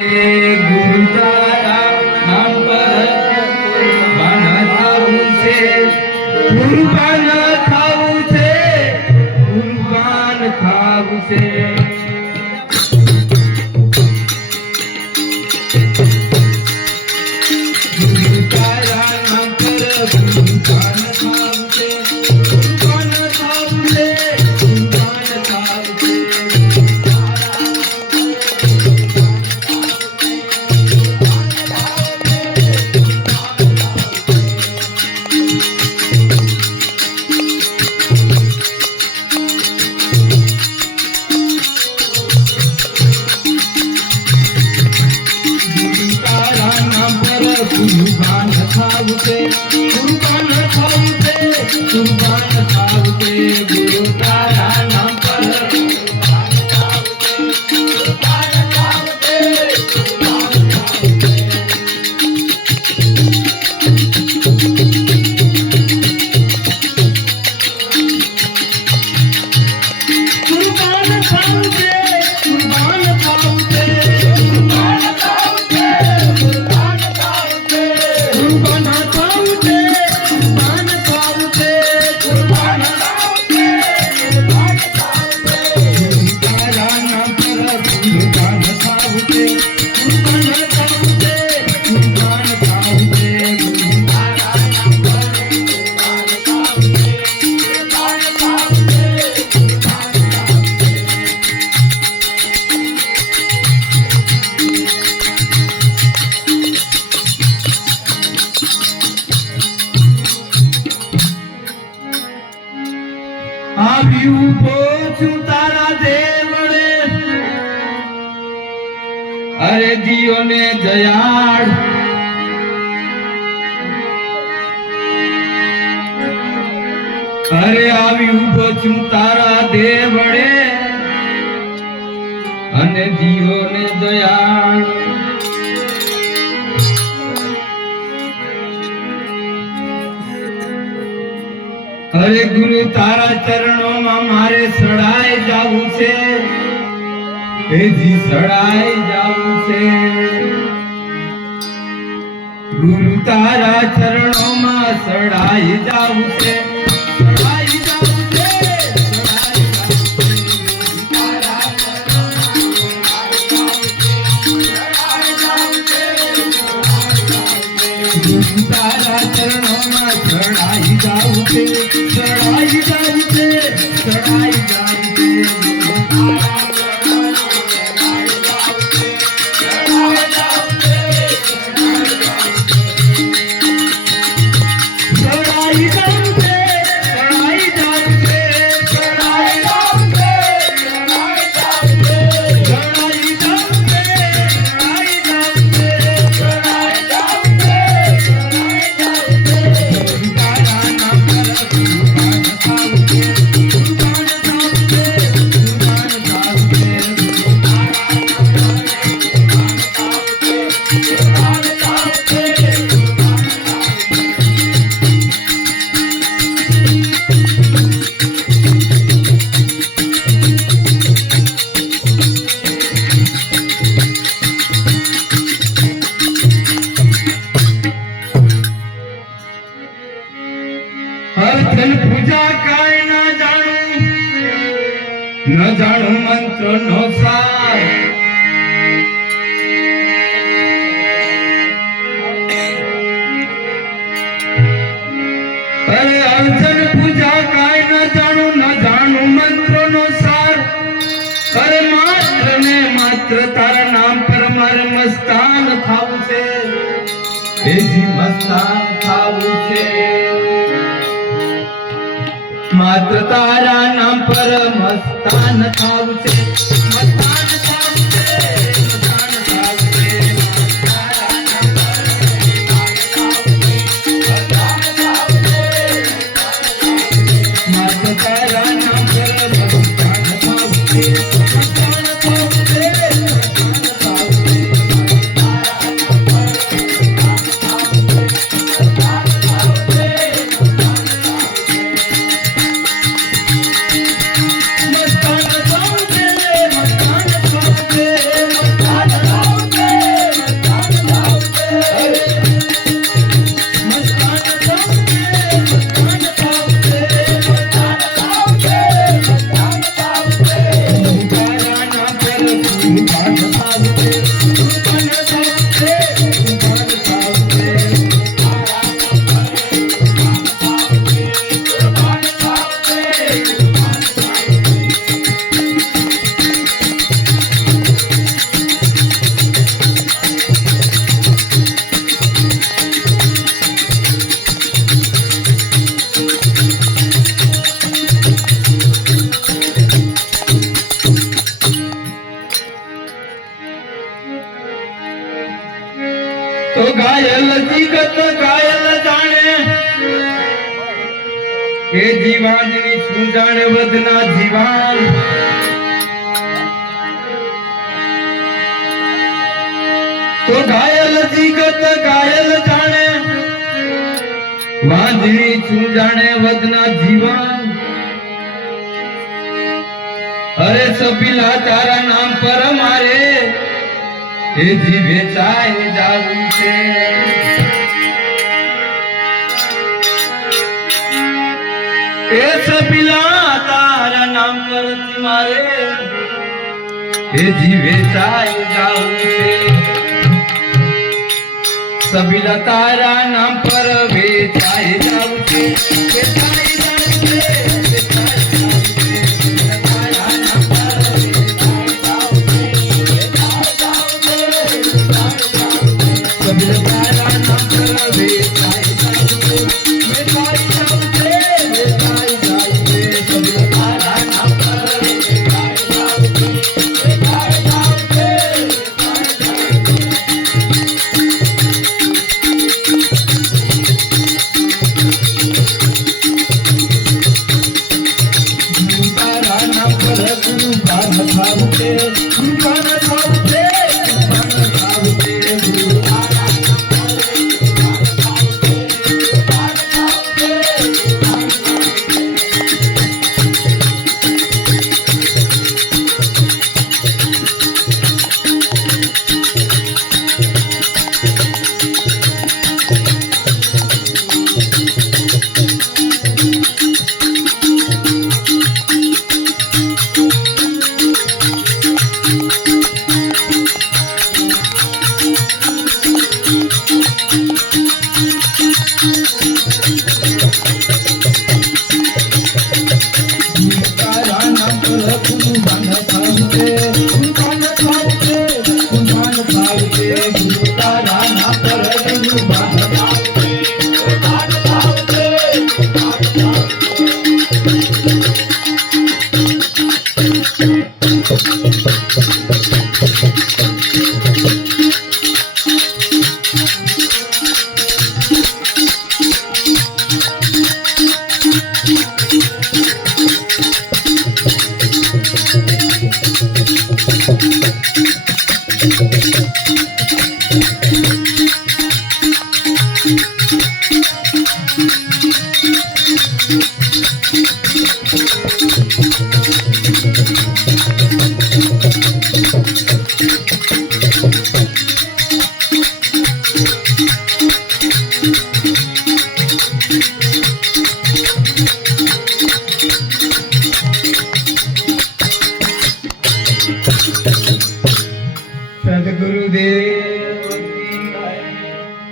ગુરુ તારા નામ પર કુરબાન થાવું છે, કુરબાન થાવું છે, કુરબાન થાવું છે. ગુરુ તારા નામ પર કુરબાન થાવું છે, કુરબાન થાવું છે, કુરબાન થાવું છે. કુરબાન થાવું છે, કુરબાન થાવું છે, કુરબાન થાવું છે. ગુરુ તારા નામ પર કુરબાન થાવું છે, કુરબાન થાવું છે, કુરબાન થાવું છે. કુરબાન થાવું છે, કુરબાન થાવું છે, કુરબાન થાવું છે, કુરબાન થાવું છે. કુરબાન થાવું છે, કુરબાન થાવું છે, કુરબાન થાવું છે, કુરબાન થાવું છે. તારા નામ પર કુરબાન થાવું છે, કુરબાન થાવું છે, કુરબાન થાવું છે. તારા નામ પર કુરબાન થાવું છે, કુરબાન થાવું છે, કુરબાન થાવું છે. આવી ઉભો છું તારા દેવળે, અરે દિયો ને દયાળ. અરે આવી ઉભો છું તારા દેવળે અને દિયો ને દયાળ. અરે ગુરુ તારા ચરણોમાં મારે સડાઈ જાવું છે, એજી સડાઈ જાવું છે. ગુરુ તારા ચરણોમાં સડાઈ જાવું છે, સડાઈ જાવું છે, સડાઈ જાવું છે. ગુરુ તારા ચરણોમાં સડાઈ જાવું છે, સડાઈ જાવું છે. ગુરુ તારા ચરણોમાં સડાઈ જાવું છે, સડાઈ જાવું છે, સડાઈ જાવું છે. ગુરુ તારા ચરણોમાં સડાઈ જાવું છે, સડાઈ જાવું છે, સડાઈ જાવું છે. સડાઈ જાવું છે, સડાઈ જાવું છે, સડાઈ જાવું છે, સડાઈ જાવું છે. સડાઈ જાવું છે, સડાઈ જાવું છે, સડાઈ જાવું છે, સડાઈ જાવું છે. ગુરુ તારા નામ પર કુરબાન થાવું છે, કુરબાન થાવું છે, કુરબાન થાવું છે. ગુરુ તારા નામ પર કુરબાન થાવું છે, કુરબાન થાવું છે, કુરબાન થાવું છે. અર્થન પૂજા કાંઈ ના જાણું, ન જાણું મંત્ર નો સાર. અરે અર્થન પૂજા કાંઈ ન જાણું, ન જાણું મંત્ર નો સાર. અરે માત્ર ને માત્ર તારા નામ પર મારે મસ્તાન થાવું છે, એજી મસ્તાન થાવું છે. માત્ર તારા નામ પર મસ્તાન થાવું છે, મસ્તાન થાવું છે, મસ્તાન થાવું છે. તારા નામ પર મસ્તાન થાવું છે, મસ્તાન થાવું છે, માત્ર તારા નામ પર મસ્તાન થાવું છે, મસ્તાન થાવું છે, મસ્તાન થાવું છે. તારા નામ પર મસ્તાન થાવું છે, મસ્તાન થાવું છે, મસ્તાન થાવું છે. મસ્તાન થાવું છે. તો ઘાયલ જીગત ઘાયલ જાણે કે જીવાનની શું જાણે વધના જીવાન તો ઘાયલ જીગત ઘાયલ જાણે વાંદણી શું જાણે વધના જીવાન અરે સપીલા તારા નામ પર મારે એ જીવે ચાય જાવું છે એ સપીલા તારા નામ પર મારે એ જીવે ચાય જાવું છે સપીલા તારા નામ પર વેચાય જાવું છે વેચાય જાવું છે